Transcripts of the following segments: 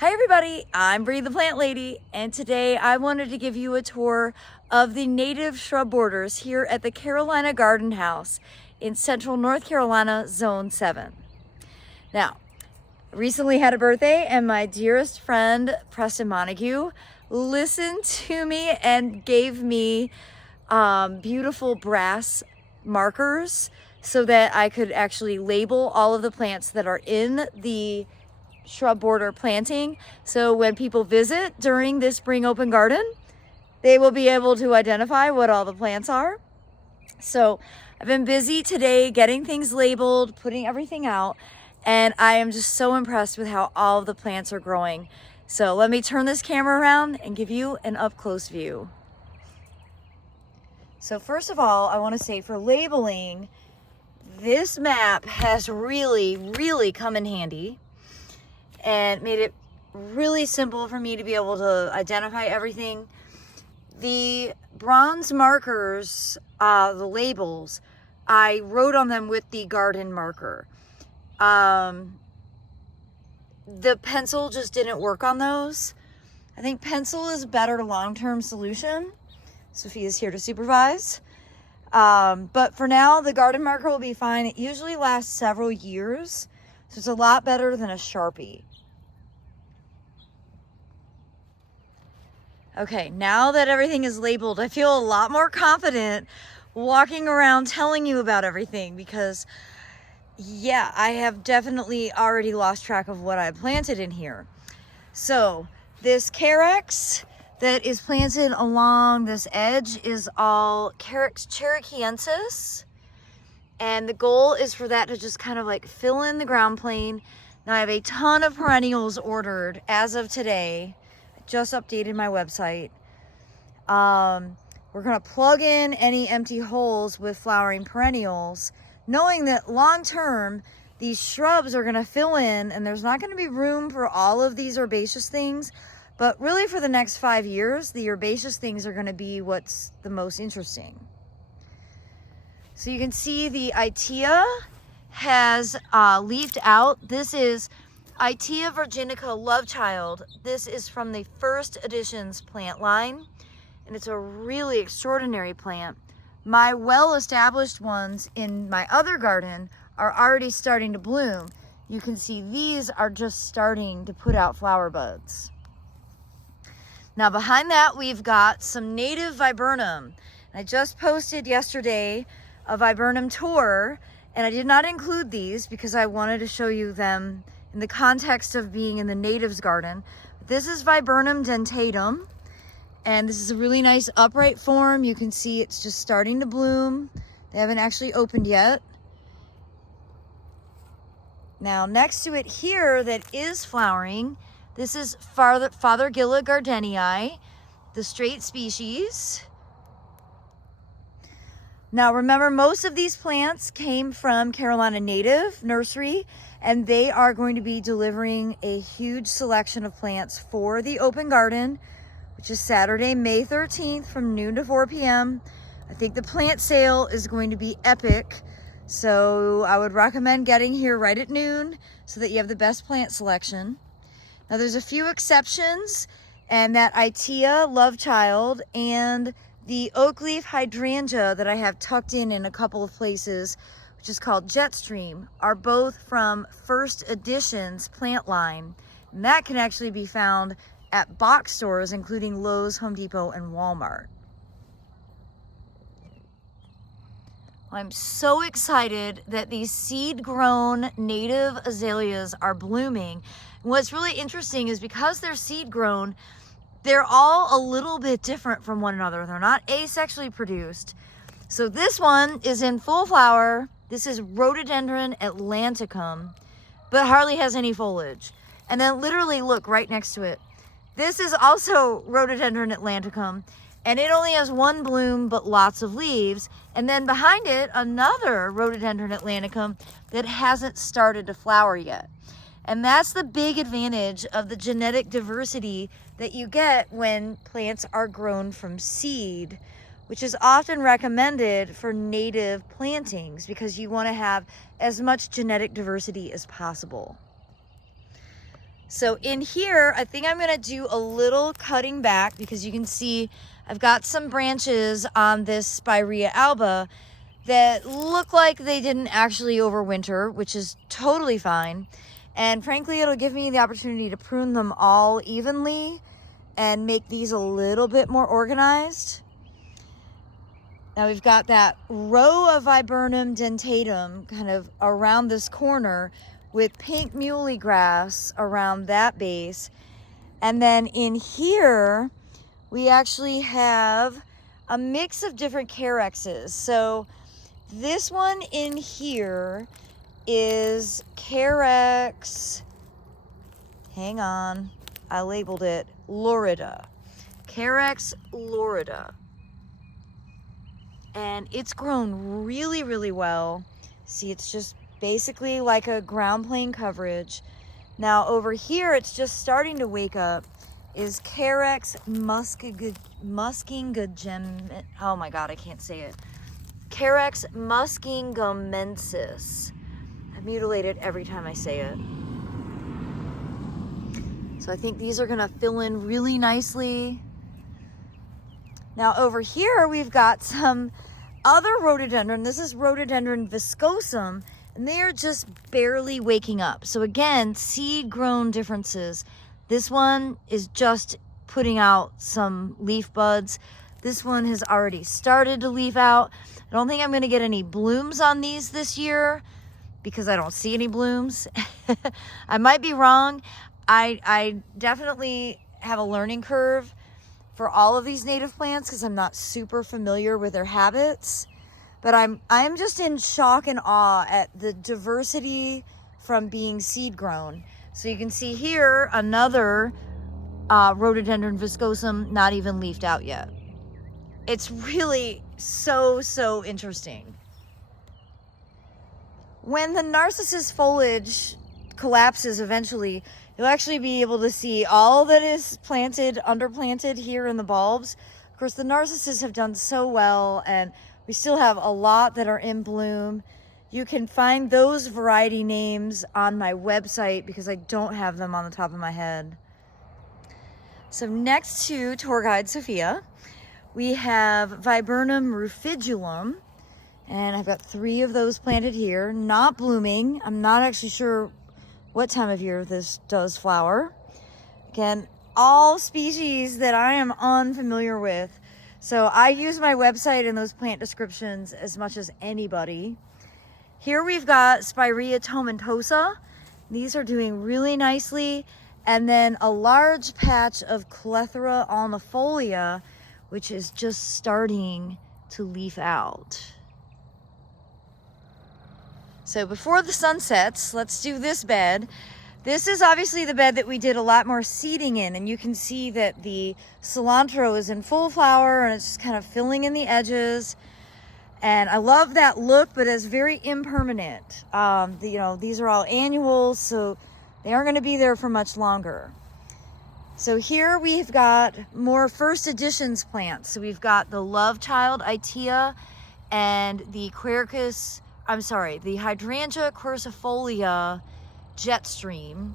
Hi everybody, I'm Bree the Plant Lady, and today I wanted to give you a tour of the native shrub borders here at the Carolina Garden House in central North Carolina, Zone 7. Now, recently had a birthday and my dearest friend, Preston Montague, listened to me and gave me beautiful brass markers so that I could actually label all of the plants that are in the shrub border planting. So when people visit during this spring open garden, they will be able to identify what all the plants are. So I've been busy today getting things labeled, putting everything out, and I am just so impressed with how all of the plants are growing. So let me turn this camera around and give you an up close view. So first of all, I want to say for labeling, this map has really come in handy and made it really simple for me to be able to identify everything. The bronze markers, the labels, I wrote on them with the garden marker. The pencil just didn't work on those. I think pencil is a better long-term solution. Sophia's here to supervise. But for now, the garden marker will be fine. It usually lasts several years, so it's a lot better than a Sharpie. Okay, now that everything is labeled, I feel a lot more confident walking around telling you about everything because, yeah, I have definitely already lost track of what I planted in here. So this Carex that is planted along this edge is all Carex cherokeensis. And the goal is for that to just kind of like fill in the ground plane. Now I have a ton of perennials ordered as of today. Just updated my website. We're gonna plug in any empty holes with flowering perennials, knowing that long term, these shrubs are gonna fill in and there's not gonna be room for all of these herbaceous things, but really for the next 5 years, the herbaceous things are gonna be what's the most interesting. So you can see the Itea has leafed out. This is Itea virginica lovechild. This is from the first editions plant line, and it's a really extraordinary plant. My well-established ones in my other garden are already starting to bloom. You can see these are just starting to put out flower buds. Now behind that, we've got some native Viburnum. I just posted yesterday a Viburnum tour, and I did not include these because I wanted to show you them in the context of being in the natives garden. This is Viburnum dentatum, and this is a really nice upright form. You can see it's just starting to bloom. They haven't actually opened yet. Now next to it here that is flowering, this is Fothergilla gardenii, the straight species. Now remember, most of these plants came from Carolina Native Nursery, and they are going to be delivering a huge selection of plants for the open garden, which is Saturday, May 13th from noon to 4 p.m. I think the plant sale is going to be epic, so I would recommend getting here right at noon so that you have the best plant selection. Now there's a few exceptions, and that Itea lovechild and the oak leaf hydrangea that I have tucked in a couple of places, which is called Jetstream, are both from First Editions plant line. And that can actually be found at box stores, including Lowe's, Home Depot, and Walmart. I'm so excited that these seed-grown native azaleas are blooming. And what's really interesting is because they're seed-grown, they're all a little bit different from one another. They're not asexually produced. So this one is in full flower. This is Rhododendron atlanticum, but hardly has any foliage. And then literally look right next to it. This is also Rhododendron atlanticum, and it only has one bloom, but lots of leaves. And then behind it, another Rhododendron atlanticum that hasn't started to flower yet. And that's the big advantage of the genetic diversity that you get when plants are grown from seed, which is often recommended for native plantings because you want to have as much genetic diversity as possible. So in here, I think I'm gonna do a little cutting back because you can see I've got some branches on this Spiraea Alba that look like they didn't actually overwinter, which is totally fine. And frankly, it'll give me the opportunity to prune them all evenly and make these a little bit more organized. Now we've got that row of Viburnum dentatum kind of around this corner with pink muley grass around that base. And then in here, we actually have a mix of different Carexes. So this one in here is Carex, hang on, I labeled it, Lorida. Carex Lorida. And it's grown really, really well. See, it's just basically like a ground plane coverage. Now over here, it's just starting to wake up, is Carex muskingumensis. Oh my God, I can't say it. Carex muskingumensis. I mutilate it every time I say it. So I think these are gonna fill in really nicely. Now over here, we've got some other rhododendron. This is Rhododendron viscosum, and they are just barely waking up. So again, seed grown differences. This one is just putting out some leaf buds. This one has already started to leaf out. I don't think I'm gonna get any blooms on these this year because I don't see any blooms. I might be wrong. I definitely have a learning curve for all of these native plants because I'm not super familiar with their habits, but I'm just in shock and awe at the diversity from being seed grown. So you can see here another Rhododendron viscosum, not even leafed out yet. It's really so interesting. When the narcissus foliage collapses eventually, you'll actually be able to see all that is planted, underplanted here in the bulbs. Of course, the narcissus have done so well, and we still have a lot that are in bloom. You can find those variety names on my website because I don't have them on the top of my head. So next to Tour Guide Sophia, we have Viburnum rufidulum, and I've got 3 of those planted here, not blooming. I'm not actually sure what time of year this does flower. Again, all species that I am unfamiliar with. So I use my website and those plant descriptions as much as anybody. Here we've got Spiraea tomentosa. These are doing really nicely. And then a large patch of Clethera alnifolia, which is just starting to leaf out. So before the sun sets, let's do this bed. This is obviously the bed that we did a lot more seeding in, and you can see that the cilantro is in full flower and it's just kind of filling in the edges. And I love that look, but it's very impermanent. These are all annuals, so they aren't gonna be there for much longer. So here we've got more first editions plants. So we've got the Love Child Itea and the the Hydrangea quercifolia Jetstream.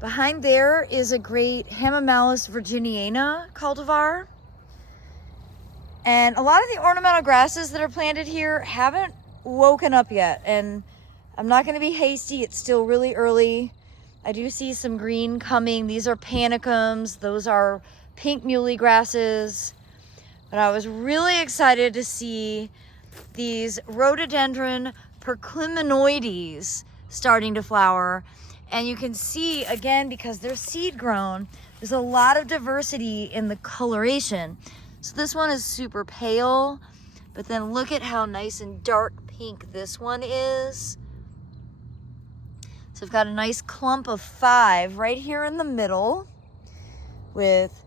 Behind there is a great Hamamelis virginiana cultivar. And a lot of the ornamental grasses that are planted here haven't woken up yet. And I'm not going to be hasty. It's still really early. I do see some green coming. These are panicums. Those are pink muley grasses. But I was really excited to see these Rhododendron percliminoides starting to flower. And you can see, again, because they're seed grown, there's a lot of diversity in the coloration. So this one is super pale, but then look at how nice and dark pink this one is. So I've got a nice clump of 5 right here in the middle with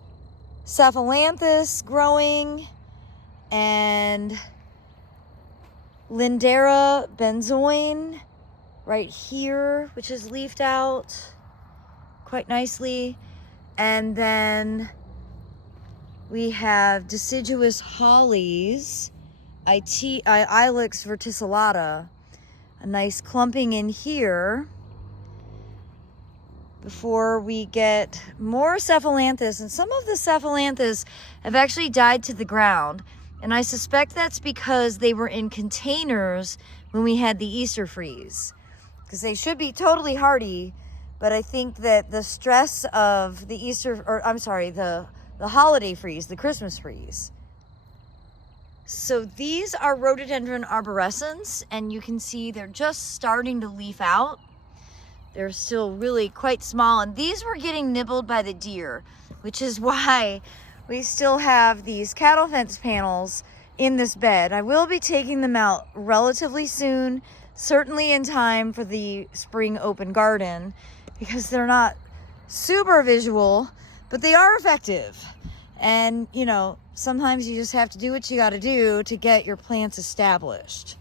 Cephalanthus growing and Lindera benzoin right here, which is leafed out quite nicely. And then we have deciduous hollies, Ilex verticillata, a nice clumping in here. before we get more cephalanthus. And some of the cephalanthus have actually died to the ground. And I suspect that's because they were in containers when we had the Easter freeze. Because they should be totally hardy, but I think that the stress of the the holiday freeze, the Christmas freeze. So these are Rhododendron arborescens, and you can see they're just starting to leaf out. They're still really quite small, and these were getting nibbled by the deer, which is why we still have these cattle fence panels in this bed. I will be taking them out relatively soon, certainly in time for the spring open garden, because they're not super visual, but they are effective. And, you know, sometimes you just have to do what you got to do to get your plants established.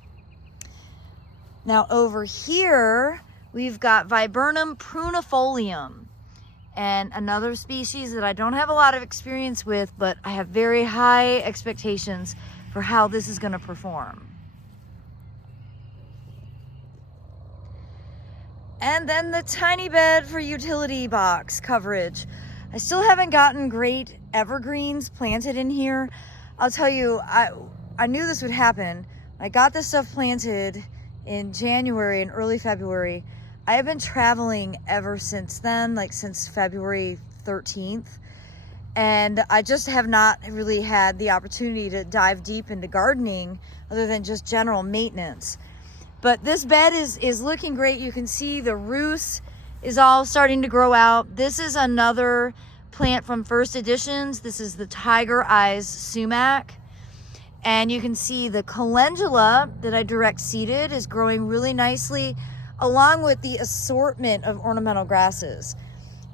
Now over here, we've got Viburnum prunifolium, and another species that I don't have a lot of experience with, but I have very high expectations for how this is going to perform. And then the tiny bed for utility box coverage. I still haven't gotten great evergreens planted in here. I'll tell you, I knew this would happen. I got this stuff planted in January and early February. I have been traveling ever since then, like since February 13th. And I just have not really had the opportunity to dive deep into gardening other than just general maintenance. But this bed is looking great. You can see the roots is all starting to grow out. This is another plant from First Editions. This is the Tiger Eyes sumac. And you can see the calendula that I direct seeded is growing really nicely, along with the assortment of ornamental grasses.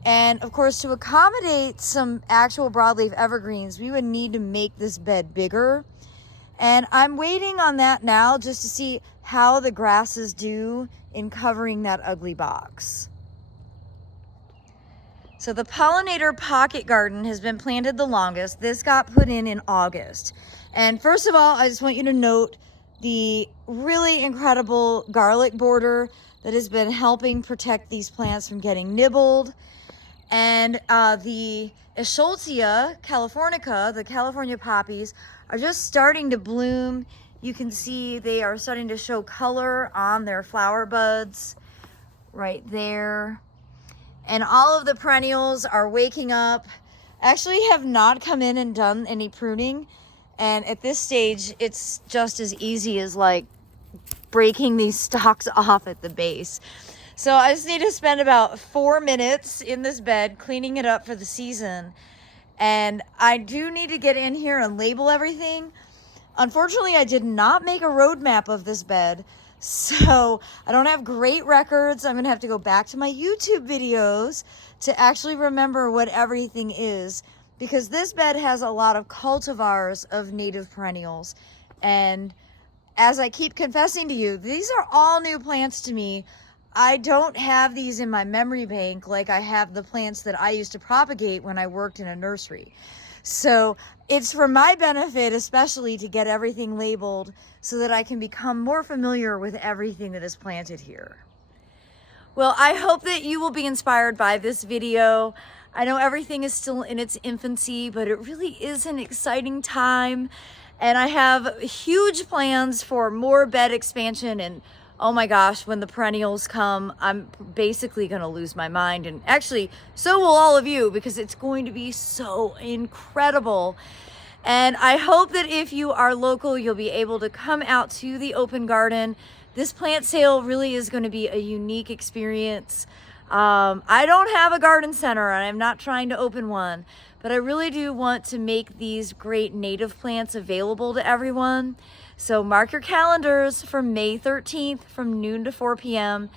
And of course, to accommodate some actual broadleaf evergreens, we would need to make this bed bigger. And I'm waiting on that now just to see how the grasses do in covering that ugly box. So the pollinator pocket garden has been planted the longest. This got put in August. And first of all, I just want you to note the really incredible garlic border that has been helping protect these plants from getting nibbled. And the Eschscholzia californica, the California poppies, are just starting to bloom. You can see they are starting to show color on their flower buds right there. And all of the perennials are waking up. Actually have not come in and done any pruning. And at this stage, it's just as easy as like breaking these stalks off at the base. So I just need to spend about 4 minutes in this bed cleaning it up for the season. And I do need to get in here and label everything. Unfortunately, I did not make a roadmap of this bed, so I don't have great records. I'm gonna have to go back to my YouTube videos to actually remember what everything is, because this bed has a lot of cultivars of native perennials. And as I keep confessing to you, these are all new plants to me. I don't have these in my memory bank like I have the plants that I used to propagate when I worked in a nursery. So it's for my benefit, especially, to get everything labeled so that I can become more familiar with everything that is planted here. Well, I hope that you will be inspired by this video. I know everything is still in its infancy, but it really is an exciting time. And I have huge plans for more bed expansion, and oh my gosh, when the perennials come, I'm basically gonna lose my mind. And actually, so will all of you, because it's going to be so incredible. And I hope that if you are local, you'll be able to come out to the open garden. This plant sale really is going to be a unique experience. I don't have a garden center, and I'm not trying to open one, but I really do want to make these great native plants available to everyone. So mark your calendars for May 13th from noon to 4 p.m.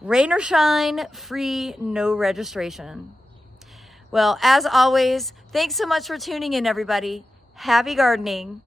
Rain or shine, free, no registration. Well, as always, thanks so much for tuning in, everybody. Happy gardening.